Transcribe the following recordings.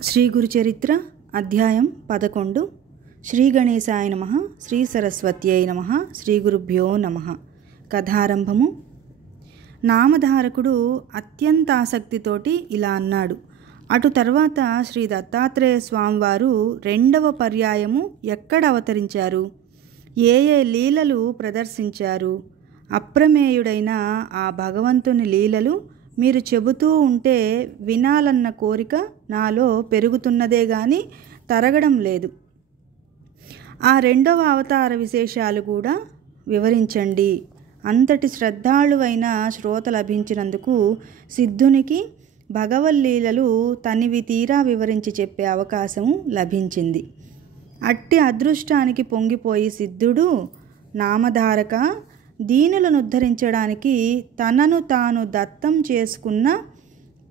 శ్రీ గురుచరిత్ర అధ్యాయం 11 శ్రీ గణేశాయ నమః శ్రీ సరస్వత్యై నమః శ్రీ గురుభ్యో నమః. కథారంభము. నామధారకుడు అత్యంత ఆసక్తితోటి ఇలా అన్నాడు. అటు తర్వాత శ్రీ దత్తాత్రేయ స్వామివారు రెండవ పర్యాయము ఎక్కడ అవతరించారు, ఏ లీలలు ప్రదర్శించారు? అప్రమేయుడైన ఆ భగవంతుని లీలలు మీరు చెబుతూ ఉంటే వినాలన్న కోరిక నాలో పెరుగుతున్నదే గాని తరగడం లేదు. ఆ రెండవ అవతార విశేషాలు కూడా వివరించండి. అంతటి శ్రద్ధాళువైన శ్రోత లభించినందుకు సిద్ధునికి భగవల్లీలలు తనివి తీరా వివరించి చెప్పే అవకాశము లభించింది. అట్టి అదృష్టానికి పొంగిపోయి సిద్ధుడు, నామధారక, దీనులను ఉద్ధరించడానికి తనను తాను దత్తం చేసుకున్న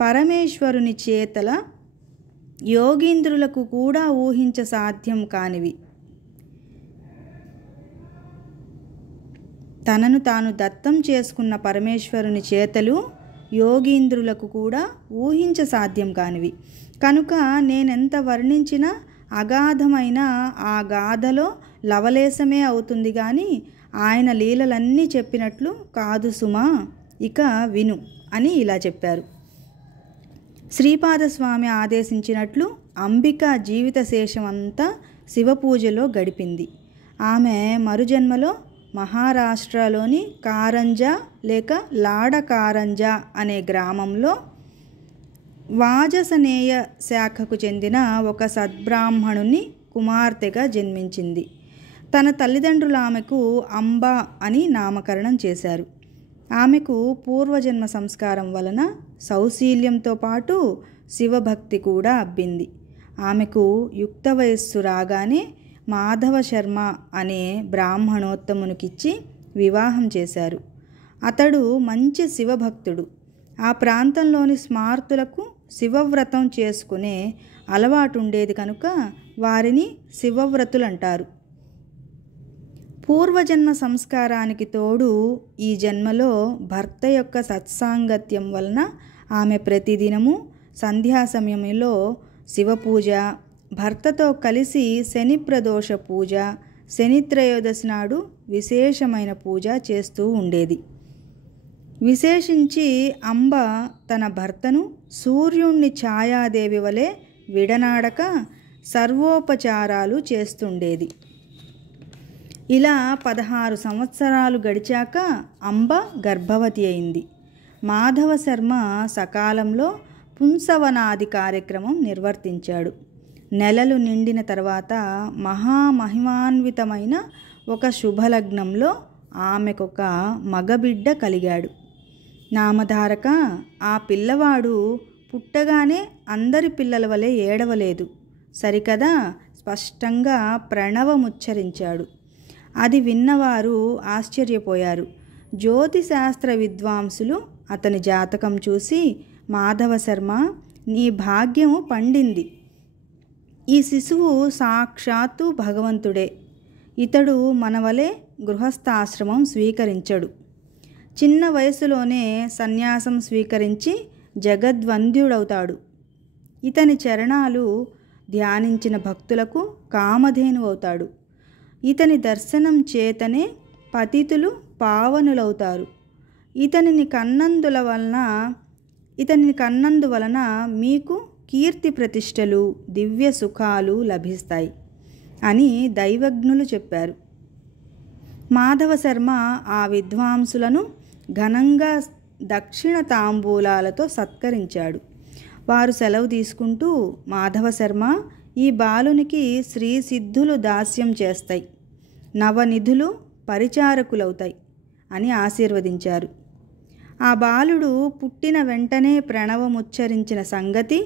పరమేశ్వరుని చేతల యోగీంద్రులకు కూడా ఊహించ సాధ్యం కానివి, తనను తాను దత్తం చేసుకున్న పరమేశ్వరుని చేతలు యోగీంద్రులకు కూడా ఊహించ సాధ్యం కానివి కనుక నేనెంత వర్ణించినా అగాధమైన ఆ గాథలో లవలేశమే అవుతుంది కానీ ఆయన లీలలన్నీ చెప్పినట్లు కాదు సుమా, ఇక విను అని ఇలా చెప్పారు. శ్రీపాదస్వామి ఆదేశించినట్లు అంబిక జీవిత శేషమంతా శివపూజలో గడిపింది. ఆమె మరుజన్మలో మహారాష్ట్రలోని కారంజా లేక లాడకారంజా అనే గ్రామంలో వాజసనేయ శాఖకు చెందిన ఒక సద్బ్రాహ్మణుని కుమార్తెగా జన్మించింది. తన తల్లిదండ్రులు ఆమెకు అంబా అని నామకరణం చేశారు. ఆమెకు పూర్వజన్మ సంస్కారం వలన సౌశీల్యంతో పాటు శివభక్తి కూడా అబ్బింది. ఆమెకు యుక్త వయస్సు రాగానే మాధవ శర్మ అనే బ్రాహ్మణోత్తమునికిచ్చి వివాహం చేశారు. అతడు మంచి శివభక్తుడు. ఆ ప్రాంతంలోని స్మార్తులకు శివవ్రతం చేసుకునే అలవాటుండేది కనుక వారిని శివవ్రతులంటారు. పూర్వజన్మ సంస్కారానికి తోడు ఈ జన్మలో భర్త యొక్క సత్సాంగత్యం వలన ఆమె ప్రతిదినము సంధ్యా సమయంలో శివపూజ, భర్తతో కలిసి శని ప్రదోష పూజ, శనిత్రయోదశి నాడు విశేషమైన పూజ చేస్తూ ఉండేది. విశేషించి అంబ తన భర్తను సూర్యుణ్ణి ఛాయాదేవి వలె విడనాడక సర్వోపచారాలు చేస్తుండేది. ఇలా 16 సంవత్సరాలు గడిచాక అంబ గర్భవతి అయింది. మాధవ శర్మ సకాలంలో పుంసవనాది కార్యక్రమం నిర్వర్తించాడు. నెలలు నిండిన తర్వాత మహామహిమాన్వితమైన ఒక శుభలగ్నంలో ఆమెకొక మగబిడ్డ కలిగాడు. నామధారక, ఆ పిల్లవాడు పుట్టగానే అందరి పిల్లల వలె ఏడవలేదు, సరికదా స్పష్టంగా ప్రణవముచ్చరించాడు. అది విన్నవారు ఆశ్చర్యపోయారు. జ్యోతిశాస్త్ర విద్వాంసులు అతని జాతకం చూసి, మాధవ శర్మ, నీ భాగ్యము పండింది. ఈ శిశువు సాక్షాత్తు భగవంతుడే. ఇతడు మనవలే గృహస్థాశ్రమం స్వీకరించడు. చిన్న వయసులోనే సన్యాసం స్వీకరించి జగద్వంద్యుడవుతాడు. ఇతని చరణాలు ధ్యానించిన భక్తులకు కామధేను అవుతాడు. ఇతని దర్శనం చేతనే పతితులు పావనులవుతారు. ఇతనిని కన్నందువలన మీకు కీర్తి ప్రతిష్టలు, దివ్య సుఖాలు లభిస్తాయి అని దైవజ్ఞులు చెప్పారు. మాధవ శర్మ ఆ విద్వాంసులను ఘనంగా దక్షిణ తాంబూలాలతో సత్కరించాడు. వారు సెలవు తీసుకుంటూ, మాధవ శర్మ, ఈ బాలునికి శ్రీ సిద్ధులు దాస్యం చేస్తాయి, నవనిధులు పరిచారకులవుతాయి అని ఆశీర్వదించారు. ఆ బాలుడు పుట్టిన వెంటనే ప్రణవముచ్చరించిన సంగతి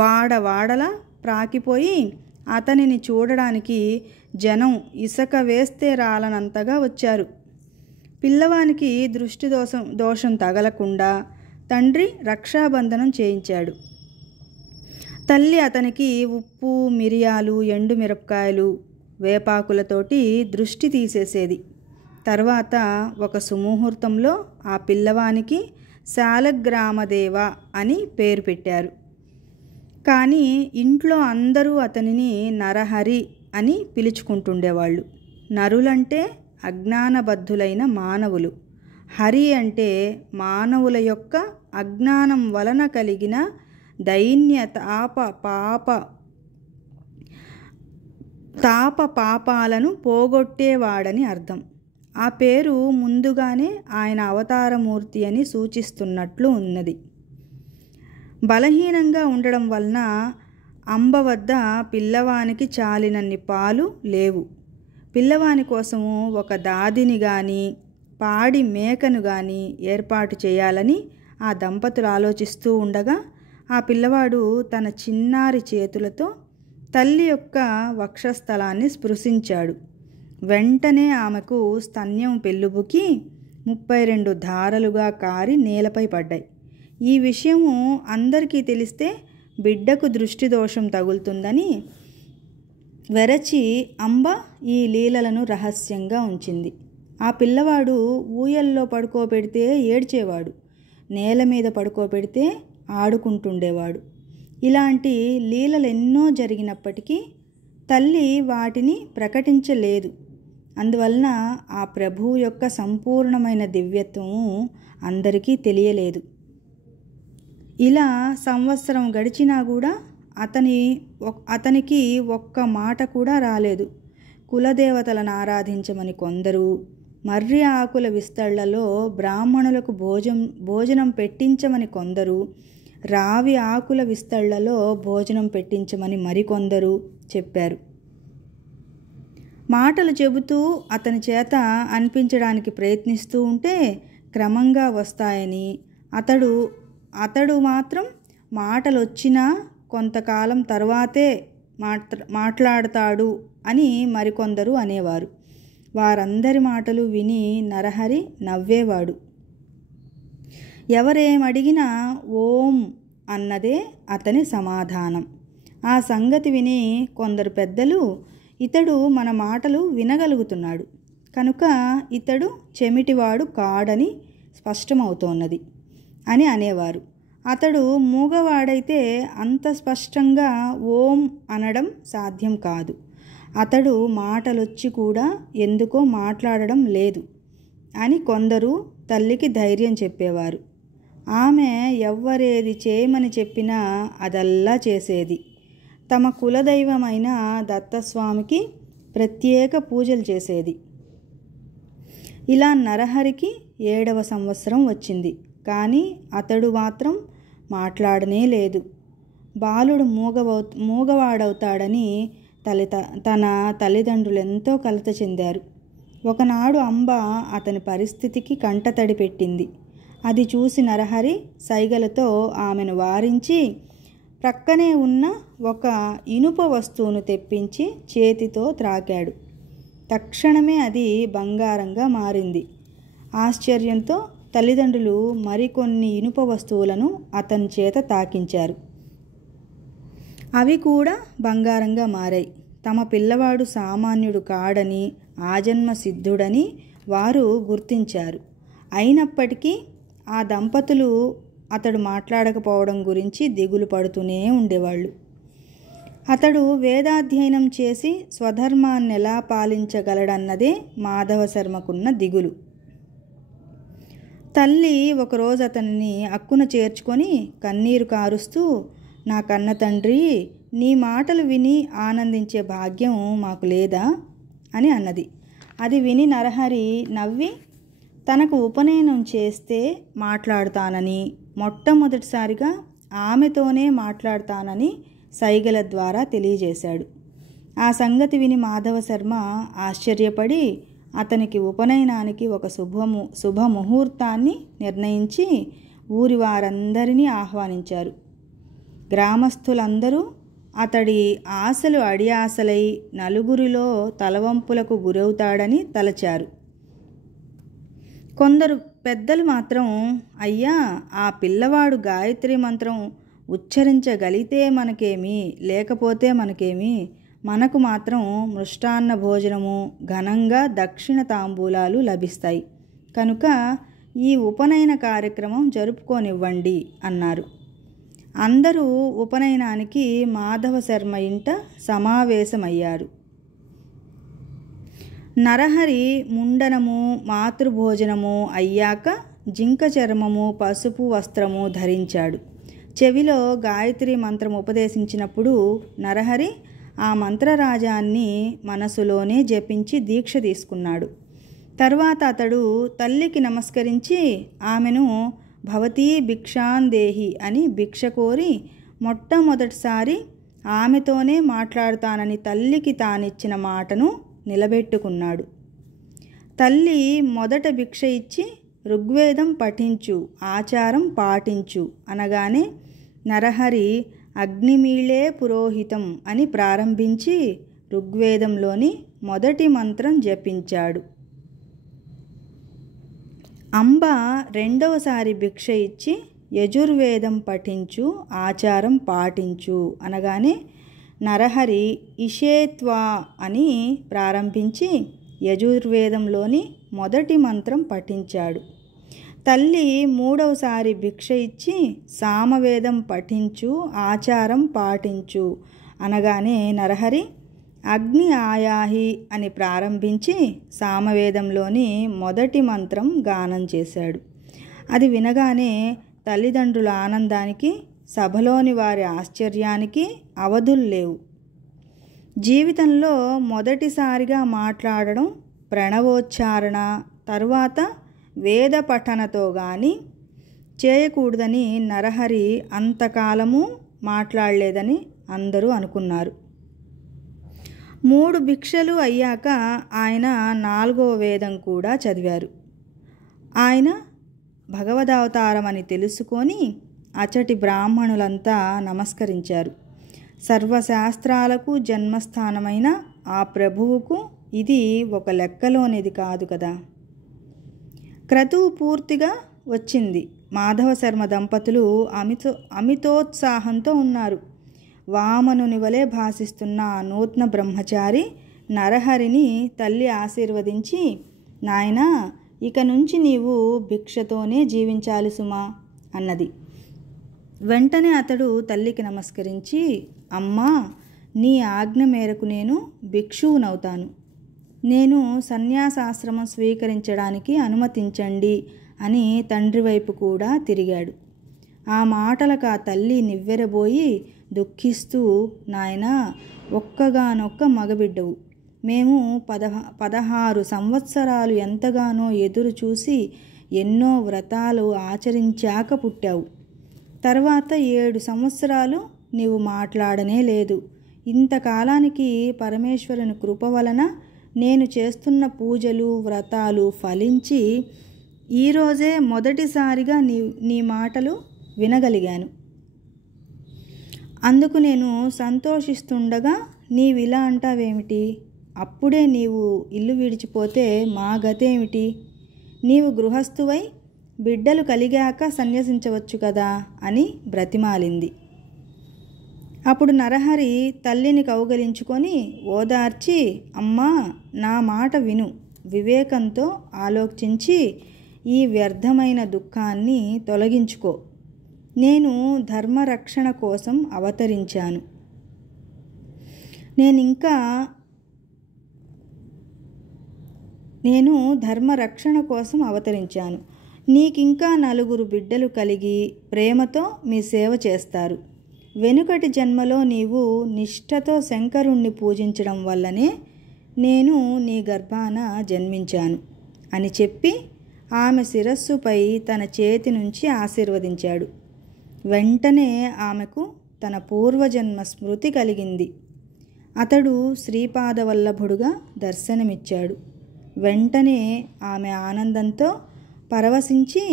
వాడవాడలా ప్రాకిపోయి అతనిని చూడడానికి జనం ఇసక వేస్తే రాలనంతగా వచ్చారు. పిల్లవానికి దృష్టి దోషం తగలకుండా తండ్రి రక్షాబంధనం చేయించాడు. తల్లి అతనికి ఉప్పు, మిరియాలు, ఎండు మిరపకాయలు, వేపాకులతోటి దృష్టి తీసేసేది. తర్వాత ఒక సుముహూర్తంలో ఆ పిల్లవానికి శాలగ్రామదేవ అని పేరు పెట్టారు. కానీ ఇంట్లో అందరూ అతనిని నరహరి అని పిలుచుకుంటుండేవాళ్ళు. నరులంటే అజ్ఞానబద్ధులైన మానవులు, హరి అంటే మానవుల యొక్క అజ్ఞానం వలన కలిగిన దైన్య తాప పాపాలను పోగొట్టేవాడని అర్థం. ఆ పేరు ముందుగానే ఆయన అవతారమూర్తి అని సూచిస్తున్నట్లు ఉన్నది. బలహీనంగా ఉండడం వలన అంబ వద్ద పిల్లవానికి చాలినన్ని పాలు లేవు. పిల్లవాని కోసము ఒక దాదిని కానీ పాడి మేకను కానీ ఏర్పాటు చేయాలని ఆ దంపతులు ఆలోచిస్తూ ఉండగా ఆ పిల్లవాడు తన చిన్నారి చేతులతో తల్లి యొక్క వక్షస్థలాన్ని స్పృశించాడు. వెంటనే ఆమెకు స్తన్యం పెళ్ళుబుకి 32 ధారలుగా కారి నేలపై పడ్డాయి. ఈ విషయము అందరికీ తెలిస్తే బిడ్డకు దృష్టి దోషం తగులుతుందని వెరచి అంబ ఈ లీలలను రహస్యంగా ఉంచింది. ఆ పిల్లవాడు ఊయల్లో పడుకోబెడితే ఏడ్చేవాడు, నేల మీద పడుకోబెడితే ఆడుకుంటుండేవాడు. ఇలాంటి లీలలెన్నో జరిగినప్పటికీ తల్లి వాటిని ప్రకటించలేదు. అందువలన ఆ ప్రభువు యొక్క సంపూర్ణమైన దివ్యత్వము అందరికీ తెలియలేదు. ఇలా సంవత్సరం గడిచినా కూడా అతనికి ఒక్క మాట కూడా రాలేదు. కులదేవతలను ఆరాధించమని కొందరు, మర్రి ఆకుల విస్తళ్లలో బ్రాహ్మణులకు భోజనం పెట్టించమని కొందరు, రావి ఆకుల విస్తళ్లలో భోజనం పెట్టించమని మరికొందరు చెప్పారు. మాటలు చెబుతూ అతని చేత అనిపించడానికి ప్రయత్నిస్తూ ఉంటే క్రమంగా వస్తాయని, అతడు మాత్రం మాటలు వచ్చినా కొంతకాలం తర్వాతే మాట్లాడతాడు అని మరికొందరు అనేవారు. వారందరి మాటలు విని నరహరి నవ్వేవాడు. ఎవరేమడిగినా ఓం అన్నదే అతని సమాధానం. ఆ సంగతి విని కొందరు పెద్దలు, ఇతడు మన మాటలు వినగలుగుతున్నాడు కనుక ఇతడు చెమిటివాడు కాడని స్పష్టమవుతోన్నది అని అనేవారు. అతడు మూగవాడైతే అంత స్పష్టంగా ఓం అనడం సాధ్యం కాదు. అతడు మాటలొచ్చి కూడా ఎందుకో మాట్లాడడం లేదు అని కొందరు తల్లికి ధైర్యం చెప్పేవారు. ఆమె ఎవ్వరేది చేయమని చెప్పినా అదల్లా చేసేది. తమ కులదైవమైన దత్తస్వామికి ప్రత్యేక పూజలు చేసేది. ఇలా నరహరికి 7వ సంవత్సరం వచ్చింది. కానీ అతడు మాత్రం మాట్లాడనే లేదు. బాలుడు మూగవాడవుతాడని తన తల్లిదండ్రులెంతో కలత చెందారు. ఒకనాడు అంబ అతని పరిస్థితికి కంటతడి పెట్టింది. అది చూసి నరహరి సైగలతో ఆమెను వారించి ప్రక్కనే ఉన్న ఒక ఇనుప వస్తువును తెప్పించి చేతితో త్రాకాడు. తక్షణమే అది బంగారంగా మారింది. ఆశ్చర్యంతో తల్లిదండ్రులు మరికొన్ని ఇనుప వస్తువులను అతని చేత తాకించారు. అవి కూడా బంగారంగా మారాయి. తమ పిల్లవాడు సామాన్యుడు కాడని, ఆజన్మ సిద్ధుడని వారు గుర్తించారు. అయినప్పటికీ ఆ దంపతులు అతడు మాట్లాడకపోవడం గురించి దిగులు పడుతూనే ఉండేవాళ్ళు. అతడు వేదాధ్యయనం చేసి స్వధర్మాన్ని ఎలా పాలించగలడన్నదే మాధవ శర్మకున్న దిగులు. తల్లి ఒకరోజు అతన్ని అక్కున చేర్చుకొని కన్నీరు కారుస్తూ, నా కన్న తండ్రి, నీ మాటలు విని ఆనందించే భాగ్యం మాకు లేదా అని అన్నది. అది విని నరహరి నవ్వి తనకు ఉపనయనం చేస్తే మాట్లాడుతానని, మొట్టమొదటిసారిగా ఆమెతోనే మాట్లాడతానని సైగల ద్వారా తెలియజేశాడు. ఆ సంగతి విని మాధవ శర్మ ఆశ్చర్యపడి అతనికి ఉపనయనానికి ఒక శుభముహూర్తాన్ని నిర్ణయించి ఊరి వారందరినీ ఆహ్వానించారు. గ్రామస్తులందరూ అతడి ఆశలు అడియాసలై నలుగురిలో తలవంపులకు గురవుతాడని తలచారు. కొందరు పెద్దలు మాత్రం, అయ్యా, ఆ పిల్లవాడు గాయత్రి మంత్రం ఉచ్చరించగలిగితే మనకేమి, లేకపోతే మనకేమి, మనకు మాత్రం మృష్టాన్న భోజనము, ఘనంగా దక్షిణ తాంబూలాలు లభిస్తాయి కనుక ఈ ఉపనయన కార్యక్రమం జరుపుకోనివ్వండి అన్నారు. అందరూ ఉపనయనానికి మాధవ శర్మ ఇంట సమావేశమయ్యారు. నరహరి ముండనము మాతృభోజనము అయ్యాక జింక చర్మము పసుపు వస్త్రము ధరించాడు. చెవిలో గాయత్రి మంత్రం ఉపదేశించినప్పుడు నరహరి ఆ మంత్రరాజాన్ని మనసులోనే జపించి దీక్ష తీసుకున్నాడు. తర్వాత అతడు తల్లికి నమస్కరించి ఆమెను భవతీ భిక్షాందేహి అని భిక్ష కోరి మొట్టమొదటిసారి ఆమెతోనే మాట్లాడుతానని తల్లికి తానిచ్చిన మాటను నిలబెట్టుకున్నాడు. తల్లి మొదట భిక్ష ఇచ్చి ఋగ్వేదం పఠించు, ఆచారం పాటించు అనగానే నరహరి అగ్నిమీళే పురోహితం అని ప్రారంభించి ఋగ్వేదంలోని మొదటి మంత్రం జపించాడు. అంబ రెండవసారి భిక్ష ఇచ్చి యజుర్వేదం పఠించు, ఆచారం పాటించు అనగానే నరహరి ఇషేత్వా అని ప్రారంభించి యజుర్వేదంలోని మొదటి మంత్రం పఠించాడు. తల్లి మూడవసారి భిక్ష ఇచ్చి సామవేదం పఠించు, ఆచారం పాటించు అనగానే నరహరి అగ్ని ఆయాహి అని ప్రారంభించి సామవేదంలోని మొదటి మంత్రం గానం చేశాడు. అది వినగానే తల్లిదండ్రుల ఆనందానికి, సభలోని వారి ఆశ్చర్యానికి అవధులు లేవు. జీవితంలో మొదటిసారిగా మాట్లాడడం ప్రణవోచ్చారణ తరువాత వేద పఠనతో కానీ చేయకూడదని నరహరి అంతకాలము మాట్లాడలేదని అందరూ అనుకున్నారు. 3 భిక్షలు అయ్యాక ఆయన 4వ వేదం కూడా చదివారు. ఆయన భగవదవతారమని తెలుసుకొని అచటి బ్రాహ్మణులంతా నమస్కరించారు. సర్వశాస్త్రాలకు జన్మస్థానమైన ఆ ప్రభువుకు ఇది ఒక లెక్కలోనిది కాదు కదా. క్రతువు పూర్తిగా వచ్చింది. మాధవ శర్మ దంపతులు అమితోత్సాహంతో ఉన్నారు. వామనుని వలె భాసిస్తున్న ఆ నూతన బ్రహ్మచారి నరహరిని తల్లి ఆశీర్వదించి, నాయనా, ఇక నుంచి నీవు భిక్షతోనే జీవించాలి సుమా అన్నది. వెంటనే అతడు తల్లికి నమస్కరించి, అమ్మా, నీ ఆజ్ఞ మేరకు నేను భిక్షువునవుతాను. నేను సన్యాసాశ్రమం స్వీకరించడానికి అనుమతించండి అని తండ్రి వైపు కూడా తిరిగాడు. ఆ మాటలకు ఆ తల్లి నివ్వెరబోయి దుఃఖిస్తూ, నాయనా, ఒక్కగానొక్క మగబిడ్డవు. మేము 16 సంవత్సరాలు ఎంతగానో ఎదురు చూసి ఎన్నో వ్రతాలు ఆచరించాక పుట్టావు. తర్వాత 7 సంవత్సరాలు నీవు మాట్లాడనే లేదు. ఇంతకాలానికి పరమేశ్వరుని కృప వలన నేను చేస్తున్న పూజలు వ్రతాలు ఫలించి ఈరోజే మొదటిసారిగా నీ మాటలు వినగలిగాను. అందుకు నేను సంతోషిస్తుండగా నీవిలా అంటావేమిటి? అప్పుడే నీవు ఇల్లు విడిచిపోతే మా గతేమిటి? నీవు గృహస్థువై బిడ్డలు కలిగాక సన్యసించవచ్చు కదా అని బ్రతిమాలింది. అప్పుడు నరహరి తల్లిని కౌగలించుకొని ఓదార్చి, అమ్మా, నా మాట విను. వివేకంతో ఆలోచించి ఈ వ్యర్థమైన దుఃఖాన్ని తొలగించుకో. నేను ధర్మరక్షణ కోసం అవతరించాను. నేను ధర్మరక్షణ కోసం అవతరించాను. నీకింకా 4 బిడ్డలు కలిగి ప్రేమతో మీ సేవ చేస్తారు. వెనుకటి జన్మలో నీవు నిష్ఠతో శంకరుణ్ణి పూజించడం వల్లనే నేను నీ గర్భాన జన్మించాను అని చెప్పి ఆమె శిరస్సుపై తన చేతి నుంచి ఆశీర్వదించాడు. వెంటనే ఆమెకు తన పూర్వజన్మ స్మృతి కలిగింది. అతడు శ్రీపాదవల్లభుడుగా దర్శనమిచ్చాడు. వెంటనే ఆమె ఆనందంతో పరవశించి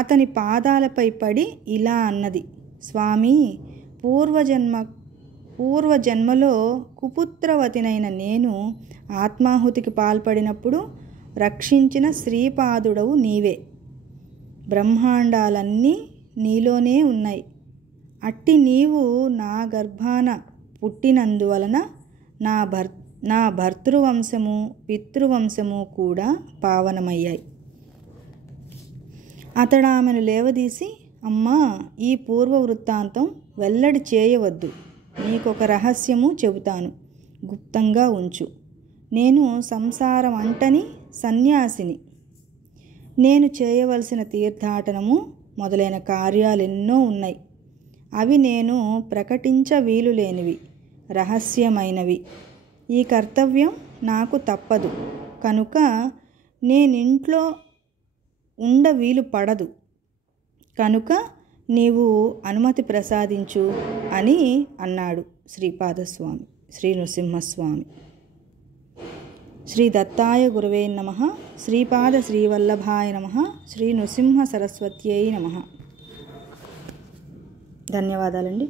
అతని పాదాలపై పడి ఇలా అన్నది, స్వామి, పూర్వజన్మలో కుపుత్రవతినైన నేను ఆత్మాహుతికి పాల్పడినప్పుడు రక్షించిన శ్రీపాదుడవు నీవే. బ్రహ్మాండాలన్నీ నీలోనే ఉన్నాయి. అట్టి నీవు నా గర్భాన పుట్టినందువలన నా భర్తృవంశము పితృవంశము కూడా పావనమయ్యాయి. అతడు ఆమెను లేవదీసి, అమ్మా, ఈ పూర్వ వృత్తాంతం వెల్లడి చేయవద్దు. నీకొక రహస్యము చెబుతాను, గుప్తంగా ఉంచు. నేను సంసారం అంటని సన్యాసిని. నేను చేయవలసిన తీర్థాటనము మొదలైన కార్యాలెన్నో ఉన్నాయి. అవి నేను ప్రకటించ వీలు లేనివి, రహస్యమైనవి. ఈ కర్తవ్యం నాకు తప్పదు కనుక నేనింట్లో ఉండ వీలు పడదు. కనుక నీవు అనుమతి ప్రసాదించు అని అన్నాడు శ్రీపాదస్వామి, శ్రీ నృసింహస్వామి. శ్రీ దత్తాయ గురవే నమః. శ్రీపాద శ్రీవల్లభాయ నమః. శ్రీ నృసింహ సరస్వత్యై నమః. ధన్యవాదాలండి.